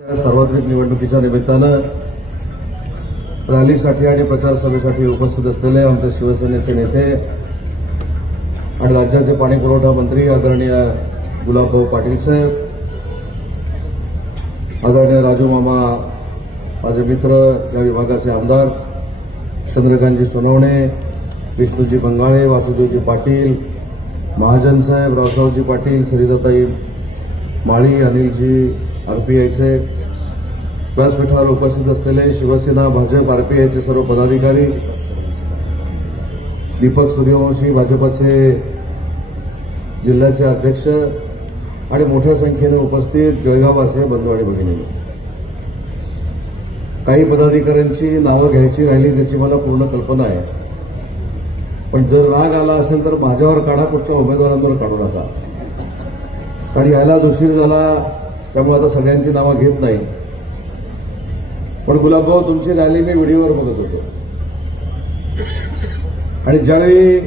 सार्वत्रिक निवडणुकीच्या निमित्तानं रॅलीसाठी आणि प्रचार सभेसाठी उपस्थित असलेले आमचे शिवसेनेचे नेते आणि राज्याचे पाणीपुरवठा मंत्री आदरणीय गुलाबभाऊ पाटील साहेब, आदरणीय राजू मामा, माझे मित्र या विभागाचे आमदार चंद्रकांतजी सोनवणे, विष्णूजी बंगाळे, वासुदेवजी पाटील, महाजन साहेब, रावसाहेबजी पाटील, सरिताताई माळी, अनिलजी आरपीआयचे, व्यासपीठावर उपस्थित असलेले शिवसेना, भाजप, आरपीआयचे सर्व पदाधिकारी, दीपक सूर्यवंशी, भाजपचे जिल्ह्याचे अध्यक्ष आणि मोठ्या संख्येने उपस्थित जळगाववासी बंधू आणि भगिनी, काही पदाधिकाऱ्यांची नावं घ्यायची राहिली त्याची मला पूर्ण कल्पना आहे, पण जर राग आला असेल तर माझ्यावर काढा, पुढच्या उमेदवारांवर काढू नका. कारण यायला उशीर झाला त्यामुळे आता सगळ्यांची नावं घेत नाही. पण गुलाबभाऊ, तुमची रॅली मी व्हिडिओवर बघत होतो आणि ज्यावेळी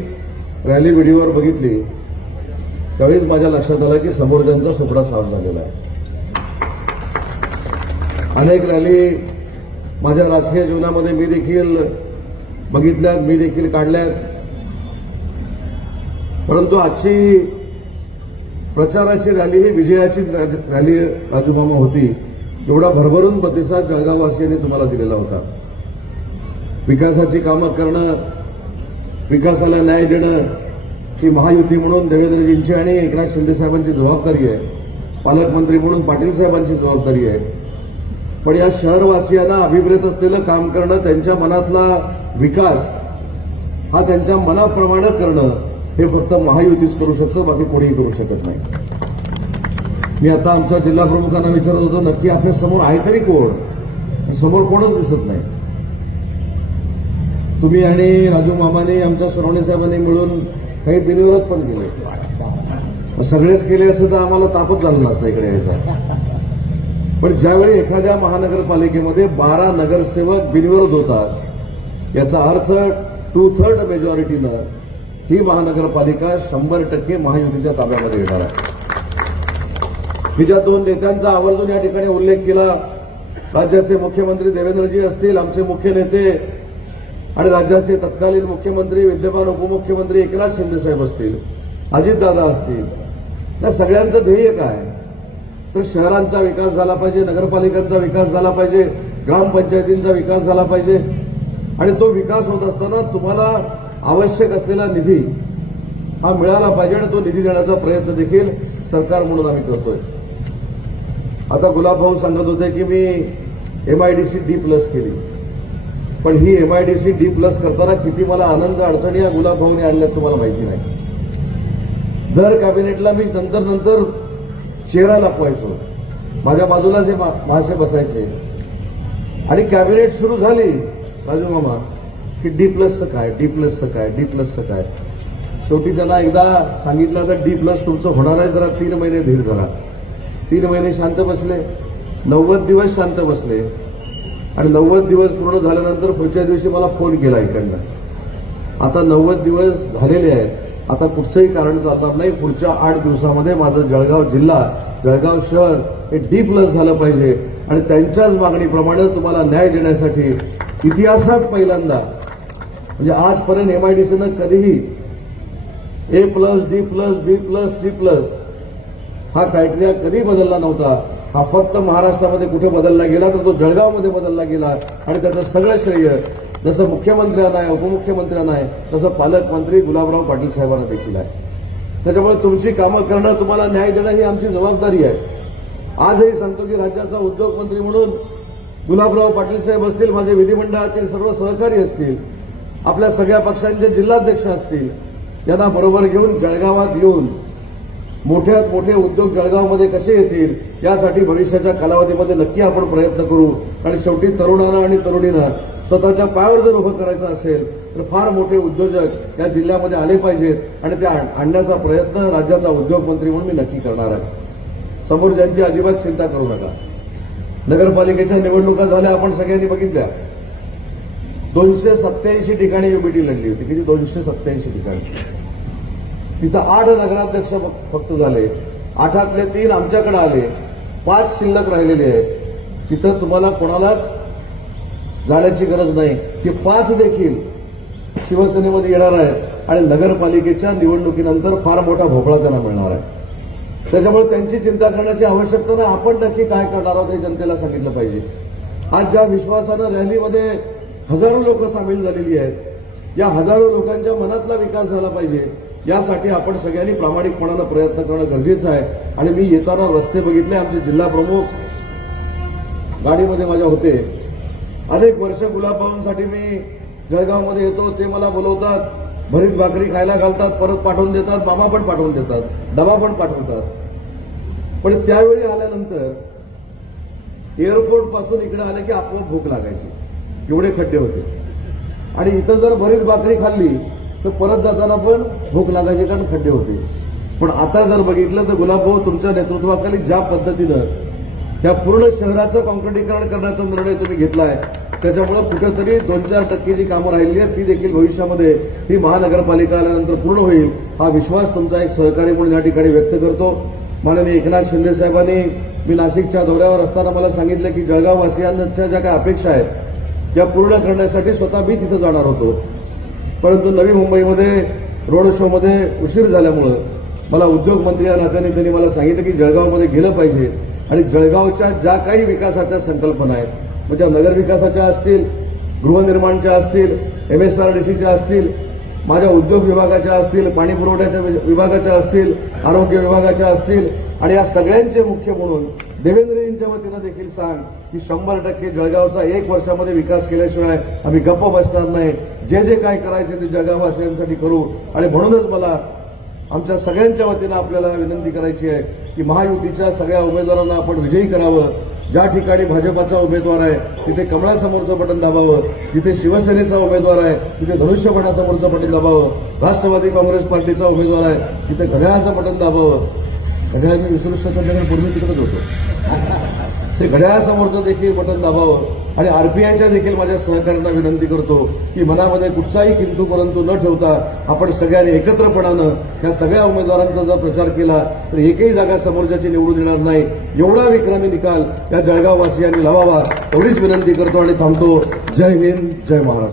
रॅली व्हिडिओवर बघितली त्यावेळीच माझ्या लक्षात आलं की समोरच्यांचा सुपडा साफ झालेला आहे. अनेक रॅली माझ्या राजकीय जीवनामध्ये मी देखील बघितल्यात, मी देखील काढल्यात, परंतु आजची प्रचाराची रॅली ही विजयाचीच रॅली राजूमामा होती. एवढा भरभरून प्रतिसाद जळगाववासियांनी तुम्हाला दिलेला होता. विकासाची कामं करणं, विकासाला न्याय देणं ही महायुती म्हणून देवेंद्रजींची आणि एकनाथ शिंदे साहेबांची जबाबदारी आहे, पालकमंत्री म्हणून पाटील साहेबांची जबाबदारी आहे. पण या शहरवासियांना अभिप्रेत असलेलं काम करणं, त्यांच्या मनातला विकास हा त्यांच्या मनाप्रमाणे करणं हे फक्त महायुतीच करू शकतो, बाकी कोणीही करू शकत नाही. मी आता आमच्या जिल्हा प्रमुखांना विचारत होतो, नक्की आपल्या समोर आहे तरी कोण? समोर कोणच दिसत नाही. तुम्ही आणि राजू मामाने, आमच्या सोनवणे साहेबांनी मिळून काही बिनविरोध पण केले. सगळेच केले असते तर आम्हाला तापच झालं नसतं इकडे यायचा. पण ज्यावेळी एखाद्या महानगरपालिकेमध्ये 12 नगरसेवक बिनविरोध होतात, याचा अर्थ 2/3 मेजॉरिटीनं ही महानगरपालिका 100% महायुतीच्या ताब्यामध्ये येणार आहे. मी ज्या दोन नेत्यांचा आवर्जून या ठिकाणी उल्लेख केला, राज्याचे मुख्यमंत्री देवेंद्रजी असतील, आमचे मुख्य नेते आणि राज्याचे तत्कालीन मुख्यमंत्री, विद्यमान उपमुख्यमंत्री एकनाथ शिंदे साहेब असतील, अजितदादा असतील, या सगळ्यांचं ध्येय काय? तर शहरांचा विकास झाला पाहिजे, नगरपालिकांचा विकास झाला पाहिजे, ग्रामपंचायतींचा विकास झाला पाहिजे. आणि तो विकास होत असताना तुम्हाला आवश्यक असलेला निधी हा मिळाला पाहिजे आणि तो निधी देण्याचा प्रयत्न देखील सरकार म्हणून आम्ही करतोय. आता गुलाबभाऊ सांगत होते की मी MIDC D+ केली, पण ही MIDC D+ करताना किती मला आनंद अडचणी या गुलाबभाऊने आणल्यात तुम्हाला माहिती नाही. दर कॅबिनेटला मी नंतर चेहरा लपवायचो, माझ्या बाजूला जे महाशय बसायचे आणि कॅबिनेट सुरू झाली राजू मामा की D+चं काय, D+चं काय, D+चं काय. शेवटी त्यांना एकदा सांगितलं तर D+ तुमचं होणार आहे, जरा 3 महिने धीर धरा. 3 महिने शांत बसले, 90 दिवस शांत बसले आणि 90 दिवस पूर्ण झाल्यानंतर पुढच्या दिवशी मला फोन केला इकडनं, आता 90 दिवस झालेले आहेत, आता कुठचंही कारण चालणार नाही, पुढच्या 8 दिवसामध्ये माझं जळगाव जिल्हा, जळगाव शहर हे D+ झालं पाहिजे आणि त्यांच्याच मागणीप्रमाणे तुम्हाला न्याय देण्यासाठी इतिहासात पहिल्यांदा, म्हणजे आजपर्यंत MIDCनं कधीही A+, D+, B+, C+ हा क्रायटेरिया कधी बदलला नव्हता. हा फक्त महाराष्ट्रामध्ये कुठे बदलला गेला तर तो जळगावमध्ये बदलला गेला आणि त्याचं सगळं श्रेय जसं मुख्यमंत्र्यांना आहे, उपमुख्यमंत्र्यांना आहे, तसं पालकमंत्री गुलाबराव पाटील साहेबांना देखील आहे. त्याच्यामुळे तुमची कामं करणं, तुम्हाला न्याय देणं ही आमची जबाबदारी आहे. आजही सांगतो की राज्याचा उद्योगमंत्री म्हणून गुलाबराव पाटील साहेब असतील, माझे विधिमंडळातील सर्व सहकारी असतील, आपल्या सगळ्या पक्षांचे जिल्हाध्यक्ष असतील, यांना बरोबर घेऊन जळगावात येऊन मोठ्यात मोठे उद्योग जळगावमध्ये कसे येतील यासाठी भविष्याच्या कालावधीमध्ये नक्की आपण प्रयत्न करू. आणि शेवटी तरुणांना आणि तरुणींना स्वतःच्या पायावर जर उभं करायचं असेल तर फार मोठे उद्योजक या जिल्ह्यामध्ये आले पाहिजेत आणि ते आणण्याचा प्रयत्न राज्याचा उद्योगमंत्री म्हणून मी नक्की करणार आहे. समोर ज्यांची अजिबात चिंता करू नका. नगरपालिकेच्या निवडणुका झाल्या, आपण सगळ्यांनी बघितल्या. 287 ठिकाणी युबीटी लढली होती. किती? 287 ठिकाणी. तिथं 8 नगराध्यक्ष फक्त झाले. 8तले 3 आमच्याकडे आले, 5 शिल्लक राहिलेले आहेत. तिथं तुम्हाला कोणालाच जाण्याची गरज नाही. की 5 देखील शिवसेनेमध्ये येणार आहे आणि नगरपालिकेच्या निवडणुकीनंतर फार मोठा भोपळा त्यांना मिळणार आहे. त्याच्यामुळे त्यांची चिंता करण्याची आवश्यकता नाही. आपण नक्की काय करणार आहोत हे जनतेला सांगितलं पाहिजे. आज ज्या विश्वासानं रॅलीमध्ये हजारो लोक सामील झालेली आहेत, या हजारो लोकांच्या मनातला विकास झाला पाहिजे, यासाठी आपण सगळ्यांनी प्रामाणिकपणानं प्रयत्न करणं गरजेचं आहे. आणि मी येताना रस्ते बघितले. आमचे जिल्हा प्रमुख गाडीमध्ये माझ्या होते. अनेक वर्ष गुलाबबाऊंसाठी मी जळगावमध्ये येतो, ते मला बोलवतात, भरीत भाकरी खायला घालतात, परत पाठवून देतात, मामा पण पाठवून देतात, डबा पण पाठवतात. पण त्यावेळी आल्यानंतर एअरपोर्ट पासून इकडे आले की आपोआप भूक लागायची, एवढे खड्डे होते. आणि इथं जर भरीत भाकरी खाल्ली तर परत जाताना पण भूक लागायची, कारण खड्डे होते. पण आता जर बघितलं तर गुलाबभाऊ तुमच्या नेतृत्वाखाली ज्या पद्धतीनं या पूर्ण शहराचं कॉन्क्रिटीकरण करण्याचा निर्णय तुम्ही घेतलाय, त्याच्यामुळे कुठेतरी 2-4% जी कामं राहिली आहेत ती देखील भविष्यामध्ये ही महानगरपालिका आल्यानंतर पूर्ण होईल, हा विश्वास तुमचा एक सहकारी म्हणून या ठिकाणी व्यक्त करतो. माननीय एकनाथ शिंदे साहेबांनी मी नाशिकच्या दौऱ्यावर असताना मला सांगितलं की जळगाववासियांच्या ज्या काही अपेक्षा आहेत या पूर्ण करण्यासाठी स्वतः मी तिथं जाणार होतो. परंतु नवी मुंबईमध्ये रोड शोमध्ये उशीर झाल्यामुळं मला उद्योगमंत्री या नात्याने त्यांनी मला सांगितलं की जळगावमध्ये गेलं पाहिजे आणि जळगावच्या ज्या काही विकासाच्या संकल्पना आहेत, म्हणजे नगरविकासाच्या असतील, गृहनिर्माणच्या असतील, MSRDCच्या असतील, माझ्या उद्योग विभागाच्या असतील, पाणी पुरवठ्याच्या विभागाच्या असतील, आरोग्य विभागाच्या असतील, आणि या सगळ्यांचे मुख्य म्हणून देवेंद्रजींच्या वतीनं देखील सांग की 100% जळगावचा 1 वर्षामध्ये विकास केल्याशिवाय आम्ही गप्प बसणार नाही. जे जे काय करायचे ते जळगाववासियांसाठी करू. आणि म्हणूनच मला आमच्या सगळ्यांच्या वतीनं आपल्याला विनंती करायची आहे की महायुतीच्या सगळ्या उमेदवारांना आपण विजयी करावं. ज्या ठिकाणी भाजपाचा उमेदवार आहे तिथे कमळासमोरचं बटन दाबावं, जिथे शिवसेनेचा उमेदवार आहे तिथे धनुष्यबाणासमोरचं बटन दाबावं, राष्ट्रवादी काँग्रेस पार्टीचा उमेदवार आहे तिथे घड्याळाचं बटन दाबावं. घड्याळ मी विसरू शकत नाही, पूर्वी तिकडेच होतो. ते घड्याळासमोरचं देखील बटन दाबावं. आणि आरपीआयच्या देखील माझ्या सहकाऱ्यांना विनंती करतो की मनामध्ये कुठचाही किंतु परंतु न ठेवता आपण सगळ्यांनी एकत्रपणानं या सगळ्या उमेदवारांचा जर प्रचार केला तर एकही जागा समोरच्याची निवडून येणार नाही. एवढा विक्रमी निकाल या जळगाववासियांनी लावावा एवढीच विनंती करतो आणि थांबतो. जय हिंद, जय महाराष्ट्र.